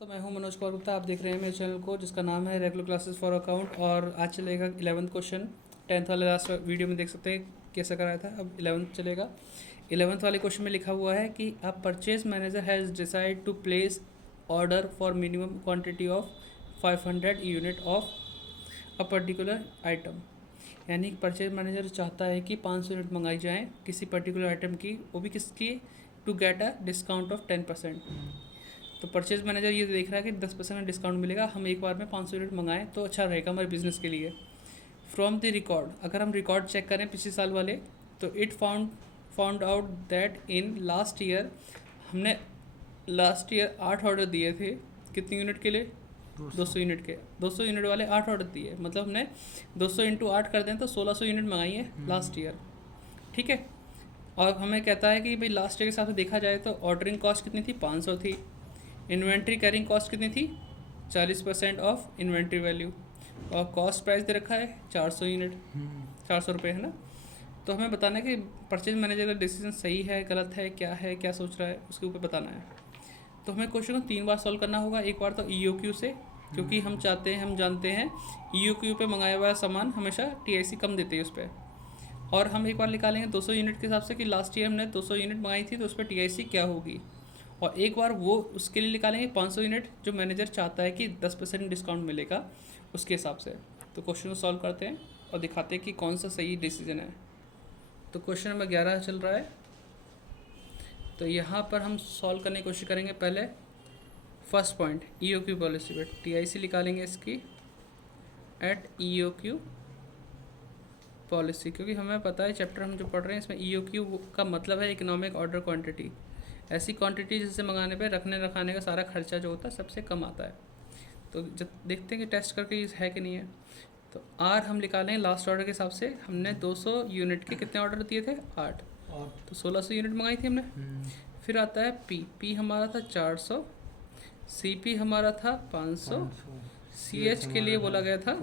तो मैं हूं मनोज कौर गुप्ता। आप देख रहे हैं मेरे चैनल को जिसका नाम है रेगुलर क्लासेस फॉर अकाउंट। और आज चलेगा 11th क्वेश्चन। 10th वाले लास्ट वीडियो में देख सकते हैं कैसा कराया था, अब 11th चलेगा। 11th वाले क्वेश्चन में लिखा हुआ है कि a purchase manager has decide to place order for minimum quantity of 500 unit of a particular item. यानी परचेज मैनेजर चाहता है कि 500 यूनिट मंगाई जाएँ किसी पर्टिकुलर आइटम की, वो भी किसकी, to get a discount of 10%। तो परचेज मैनेजर ये देख रहा है कि 10% डिस्काउंट मिलेगा, हम एक बार में 500 यूनिट मंगाएं तो अच्छा रहेगा हमारे बिजनेस के लिए। फ्रॉम द रिकॉर्ड, अगर हम रिकॉर्ड चेक करें पिछले साल वाले, तो it found out that in last year हमने लास्ट ईयर 8 ऑर्डर दिए थे। कितनी यूनिट के लिए? 200 यूनिट के। 200 यूनिट वाले 8 ऑर्डर दिए, मतलब हमने 200 इंटू 8 कर दें तो 1600 यूनिट मंगाई है लास्ट ईयर। ठीक है। और हमें कहता है कि भाई लास्ट ईयर के हिसाब से देखा जाए तो ऑर्डरिंग कॉस्ट कितनी थी? 500 थी। इन्वेंट्री कैरिंग कॉस्ट कितनी थी? 40% ऑफ इन्वेंट्री वैल्यू। और कॉस्ट प्राइस दे रखा है 400 यूनिट, 400 रुपये, है ना। तो हमें बताना है कि परचेज मैनेजर का डिसीजन सही है, गलत है, क्या सोच रहा है, उसके ऊपर बताना है। तो हमें क्वेश्चन को 3 बार सॉल्व करना होगा। एक बार तो EOQ से, क्योंकि हम जानते हैं EOQ पे मंगाया हुआ सामान हमेशा TIC कम देते हैं उस पर। और हम एक बार निकालेंगे 200 यूनिट के हिसाब से कि लास्ट ईयर हमने 200 यूनिट मंगाई थी तो उस पर TIC क्या होगी। और एक बार वो उसके लिए निकालेंगे 500 यूनिट जो मैनेजर चाहता है कि 10% डिस्काउंट मिलेगा उसके हिसाब से। तो क्वेश्चन को सॉल्व करते हैं और दिखाते हैं कि कौन सा सही डिसीजन है। तो क्वेश्चन नंबर 11 चल रहा है। तो यहाँ पर हम सॉल्व करने की कोशिश करेंगे। पहले फर्स्ट पॉइंट EOQ पॉलिसी पे TIC निकालेंगे इसकी एट EOQ पॉलिसी, क्योंकि हमें पता है चैप्टर हम जो पढ़ रहे हैं इसमें EOQ का मतलब है इकोनॉमिक ऑर्डर क्वांटिटी। ऐसी क्वांटिटी जिससे मंगाने पे रखने रखाने का सारा खर्चा जो होता है सबसे कम आता है। तो जब देखते हैं कि टेस्ट करके ये है कि नहीं है। तो R हम निकालें लास्ट ऑर्डर के हिसाब से। हमने 200 यूनिट के कितने ऑर्डर दिए थे? 8। तो 1600 यूनिट मंगाई थी हमने। फिर आता है P हमारा था 400, CP हमारा था 500, CH के लिए बोला गया था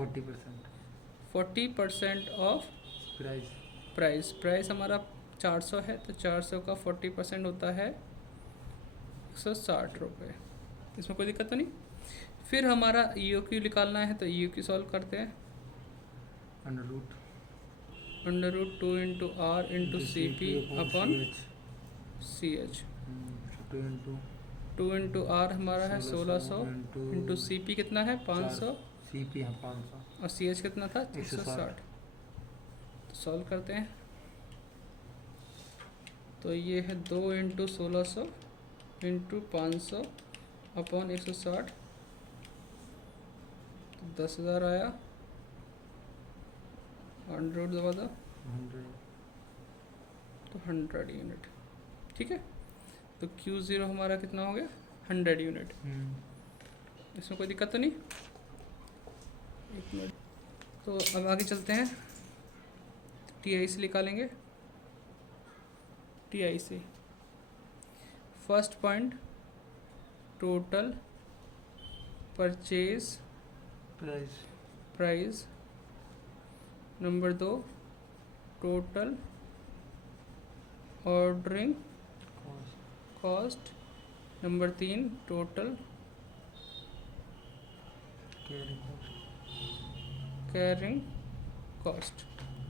40% ऑफ प्राइस हमारा 400 है, तो 400 का 40% होता है 160 रुपये। इसमें कोई दिक्कत तो नहीं। फिर हमारा EOQ निकालना है, तो EOQ सॉल्व करते हैं। √2 into R into CP upon CH। 2 into R हमारा है 1600 इंटू CP कितना है? 500। और CH कितना था? 160। तो सॉल्व करते हैं। तो ये है 2 इंटू 1600 इंटू 500 अपॉन 160, तो 10,000 आया। 100 दबा दो तो 100 यूनिट। ठीक है। तो Q0 हमारा कितना हो गया? 100 यूनिट। इसमें कोई दिक्कत तो नहीं। एक मिनट। तो अब आगे चलते हैं। TIC निकालेंगे। TIC first point total purchase price. Number 2 total ordering cost. Number 3 total carrying cost.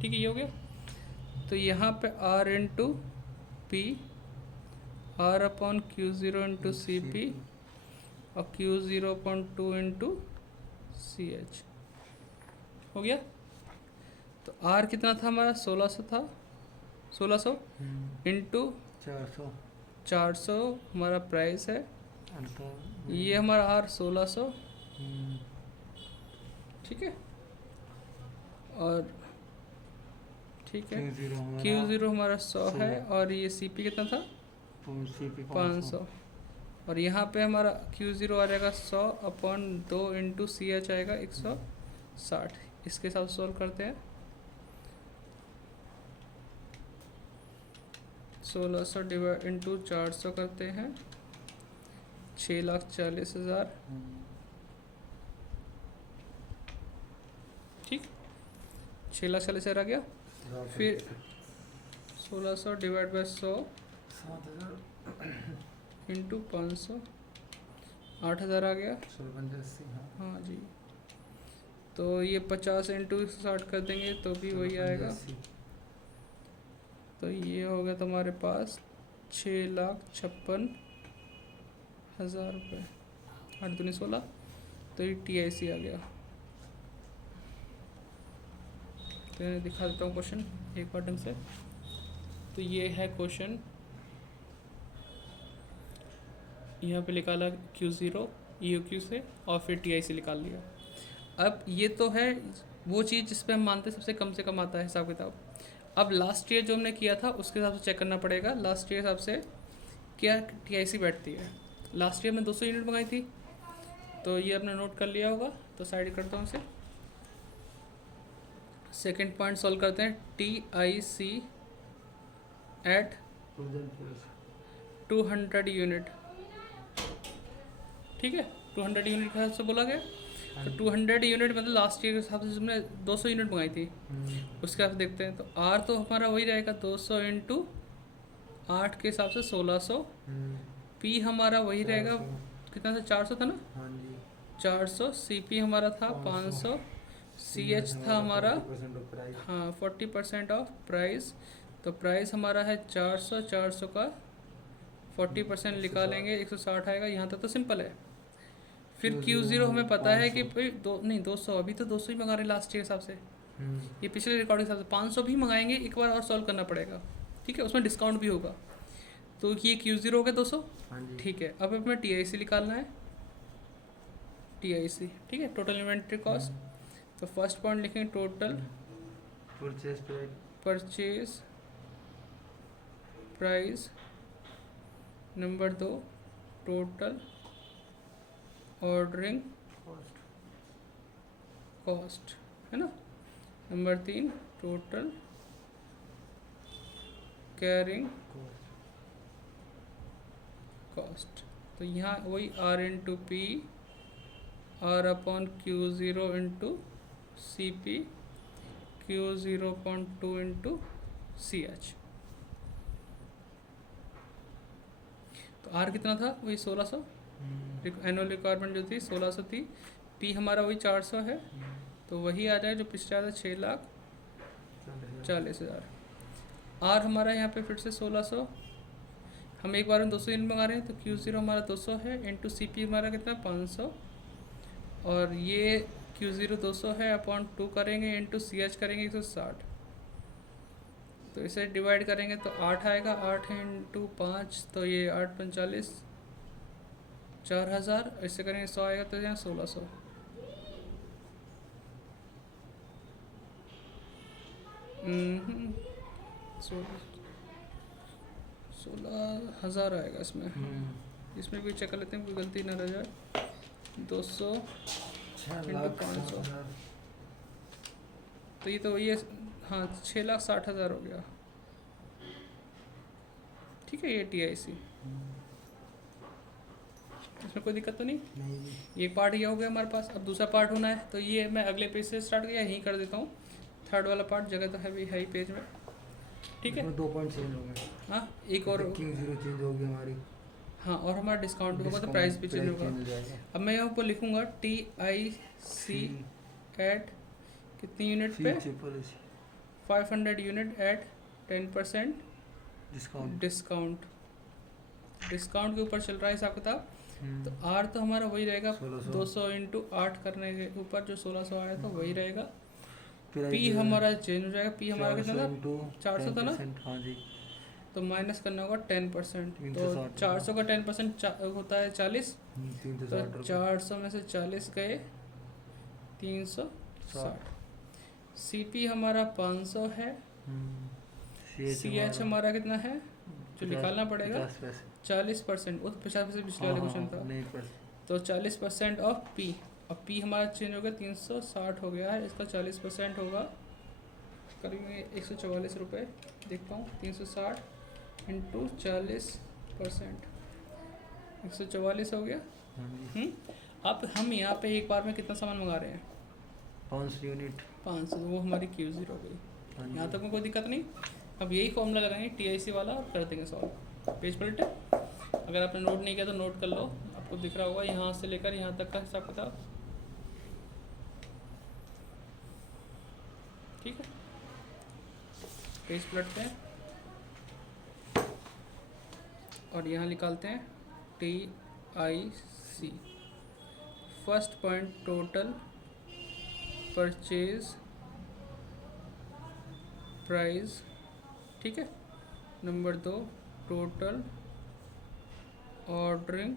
ठीक है, ये हो गया। तो यहाँ पे R into P, R upon Q0 into CP और Q0 अपॉन 2 इंटू CH हो गया। तो R कितना था हमारा? 1600 था। 1600 इंटू 400 हमारा प्राइस है। ये हमारा R 1600। ठीक है। और ठीक है, Q0 हमारा 100 है और ये CP कितना था? 500। और यहाँ पे हमारा Q0 आ जाएगा 100 अपॉन 2 इंटू CH आएगा 160। इसके साथ सॉल्व करते हैं। 1600 डिवाइड इंटू 400 करते हैं 6,40,000। ठीक, 6,40,000 आ गया। फिर 1600 डिवाइड बाई 100 इंटू 500 8,000 आ गया। 16,85 हाँ। हाँ जी, तो ये 50 इंटू 60 कर देंगे तो भी वही आएगा। 16,85 तो ये हो गया तुम्हारे पास 6,56,000 रुपये, 8 दूनी 16। तो ये TIC आ गया। तो मैं दिखा देता हूँ क्वेश्चन एक बार ढंग से। तो ये है क्वेश्चन, यहाँ पे निकाला Q0 EOQ से और फिर TIC निकाल लिया। अब ये तो है वो चीज़ जिस पे हम मानते हैं सबसे कम से कम आता है हिसाब किताब। अब लास्ट ईयर जो हमने किया था उसके हिसाब से चेक करना पड़ेगा लास्ट ईयर हिसाब से क्या TIC बैठती है। लास्ट ईयर में 200 यूनिट मंगाई थी, तो ये आपने नोट कर लिया होगा, तो साइड करता हूँ इसे। सेकेंड पॉइंट सॉल्व करते हैं। TIC एट 200 यूनिट, ठीक है, 200 यूनिट के हिसाब से बोला गया। तो 200 यूनिट मतलब लास्ट ईयर के हिसाब से हमने 200 यूनिट मंगाई थी, उसके हिसाब से देखते हैं। तो R तो हमारा वही रहेगा 200 इंटू 8 के हिसाब से 1600। P हमारा वही रहेगा, कितना था, 400 था ना, हाँ जी 400। CP हमारा था 500। CH था हमारा 40% ऑफ प्राइस। हाँ 40% ऑफ प्राइस। तो प्राइस हमारा है 400, 400 का 40% निकालेंगे 160 आएगा। यहाँ तक तो सिंपल है। फिर Q0 हमें पता है कि भाई 200, अभी तो 200 ही मंगा रहे हैं लास्ट ईयर हिसाब से, ये पिछले रिकॉर्डिंग हिसाब से 500 भी मंगाएंगे, एक बार और सॉल्व करना पड़ेगा, ठीक है, उसमें डिस्काउंट भी होगा। तो ये Q0 हो गया 200, ठीक है। अब हमें TIC निकालना है, TIC, ठीक है, टोटल इन्वेंट्री कॉस्ट। तो फर्स्ट पॉइंट लिखेंगे total purchase price, number 2 total ordering cost, है ना, नंबर 3 टोटल कैरिंग कॉस्ट। तो यहाँ वही R into P, R upon Q0 into CP, Q0.2 into CH। तो R कितना था, वही 1600, एनुअल रिक्वायरमेंट जो थी 1600 थी। P हमारा वही 400 है, तो वही आ जाए जो पिछला था 6,40,000। R हमारा यहाँ पे फिर से 1600, हम एक बार में 200 यूनिट मंगा रहे हैं, तो Q0 हमारा 200 है इंटू CP हमारा कितना 500, और ये Q0 200 है अपॉन 2 करेंगे इंटू CH करेंगे 160। तो इसे डिवाइड करेंगे तो 8 आएगा, 8 इंटू 5 तो ये 8×45 4,000, इससे करेंगे 100 आएगा, तो यहाँ 1600। सोलह 16,000 आएगा इसमें। इसमें भी चेक कर लेते हैं कोई गलती ना रह जाए। 200 इंटू 500, तो ये तो वही है, हाँ 6,60,000 हो गया, ठीक है। ये TIC, इसमें कोई दिक्कत तो नहीं। ये पार्ट ये हो गया हमारे पास। अब दूसरा पार्ट होना है, तो ये मैं अगले पेज से स्टार्ट किया, यहीं कर देता हूँ। थर्ड वाला पार्ट जगह तो है भी है ही पेज में, ठीक है। 2 पॉइंट चेंज हो गए, हाँ एक और Q0 चेंज हो गई हमारी, हाँ, और हमारा डिस्काउंट होगा तो प्राइस भी चेंज होगा। अब मैं यहाँ पर लिखूँगा TIC एट कितनी यूनिट पे, 500 यूनिट एट 10% डिस्काउंट के ऊपर चल रहा है हिसाब किताब। तो R तो हमारा वही रहेगा 200 इंटू 8 करने के ऊपर जो 1600 आया था वही रहेगा। P हमारा चेंज हो जाएगा, P हमारा कितना था 400 था ना, हाँ जी, तो माइनस करना होगा 10%, तो 400 का 10% होता है 40, तो 400 में से 40 गए 360। CP हमारा 500 है, CH हमारा कितना है जो निकालना पड़ेगा 40%, वो 50% पिछले वाले क्वेश्चन था, तो 40% ऑफ P। अब P हमारा चेंज हो गया 360 हो गया है, इसका 40% होगा करीब 144 रुपये, देखता हूँ 360 इंटू 40%, 144 हो गया। अब हम यहाँ पे एक बार में कितना सामान मंगा रहे हैं, 500 यूनिट, 500, वो हमारी Q0 हो गई। यहाँ तक में कोई दिक्कत नहीं। अब यही फॉर्मूला लगाएंगे TIC वाला और कर देंगे सॉल्व। पेज पलटे, अगर आपने नोट नहीं किया तो नोट कर लो, आपको आपको दिख रहा होगा, यहाँ से लेकर यहाँ तक का हिसाब किताब। ठीक है, पेज पलटते हैं और यहाँ निकालते हैं TIC। First point total purchase price, ठीक है। Number 2 total ordering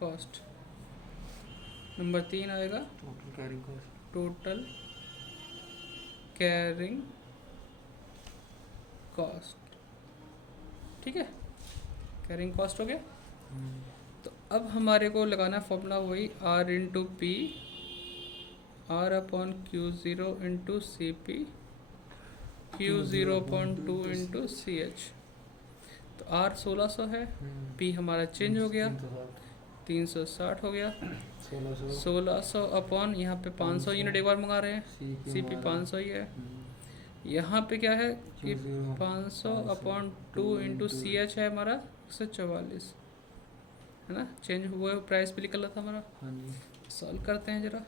cost. Number 3 आएगा total carrying cost. Total carrying cost, ठीक है। कैरिंग कॉस्ट हो गया। तो अब हमारे को लगाना फॉर्मूला वही R into P R upon Q0 into C P Q0.2 into C H. तो R 1600 है, P हमारा चेंज हो गया 360 हो गया। 1600 अपॉन यहाँ पे 500 यूनिट एक बार मंगा रहे हैं, CP 500 ही है। यहाँ पे क्या है कि 500 अपॉन 2 इंटू सी एच है हमारा 144, है ना। चेंज हुआ है, प्राइस भी निकल रहा था हमारा। सॉल्व करते हैं ज़रा।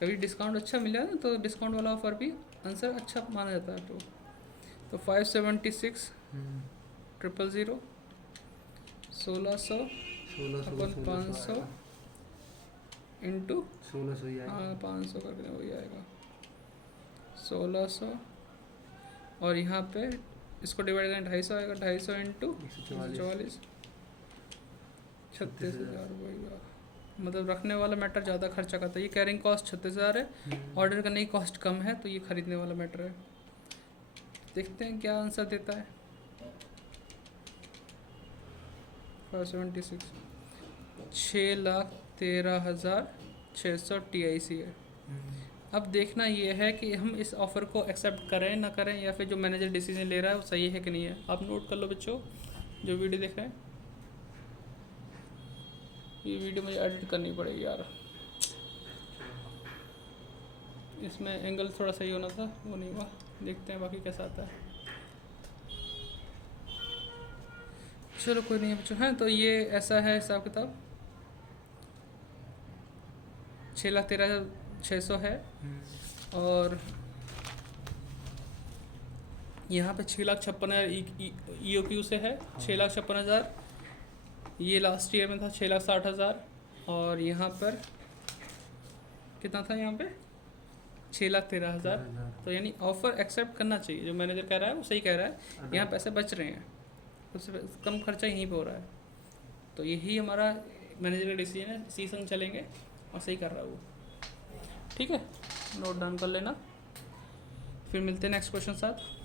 कभी डिस्काउंट अच्छा मिला ना तो डिस्काउंट वाला ऑफर भी आंसर अच्छा माना जाता है। तो 576 000 1600 अपन 500 इंटू 1600 हाँ 500 करके वही आएगा 1600, और यहाँ पे इसको डिवाइड करें 250 आएगा, 250 इंटू 144 36,000 वही। मतलब रखने वाला मैटर ज़्यादा खर्चा करता है। ये कैरिंग कॉस्ट 36,000 है, ऑर्डर करने की कॉस्ट कम है, तो ये खरीदने वाला मैटर है। देखते हैं क्या आंसर देता है। 576 6,13,600 TIC है। अब देखना ये है कि हम इस ऑफ़र को एक्सेप्ट करें ना करें, या फिर जो मैनेजर डिसीजन ले रहा है वो सही है कि नहीं है। आप नोट कर लो बच्चों जो वीडियो देख रहे हैं। ये वीडियो मुझे एडिट करनी पड़ेगी यार, इसमें एंगल थोड़ा सही होना था, वो नहीं हुआ। देखते हैं बाकी कैसा आता है। चलो कोई नहीं बच्चों। हाँ तो ये ऐसा है हिसाब किताब। 6,13,600 है, और यहाँ पे 6,56,000 EOQ से है। 6,56,000 ये लास्ट ईयर में था 6,60,000, और यहाँ पर कितना था, यहाँ पे 6,13,000। तो यानी ऑफ़र एक्सेप्ट करना चाहिए, जो मैनेजर कह रहा है वो सही कह रहा है। यहाँ पैसे बच रहे हैं, उससे कम खर्चा यहीं पे हो रहा है। तो यही हमारा मैनेजर का डिसीजन है, इसी संग चलेंगे और सही कर रहा है वो। ठीक है, नोट डाउन कर लेना। फिर मिलते हैं नेक्स्ट क्वेश्चन साथ।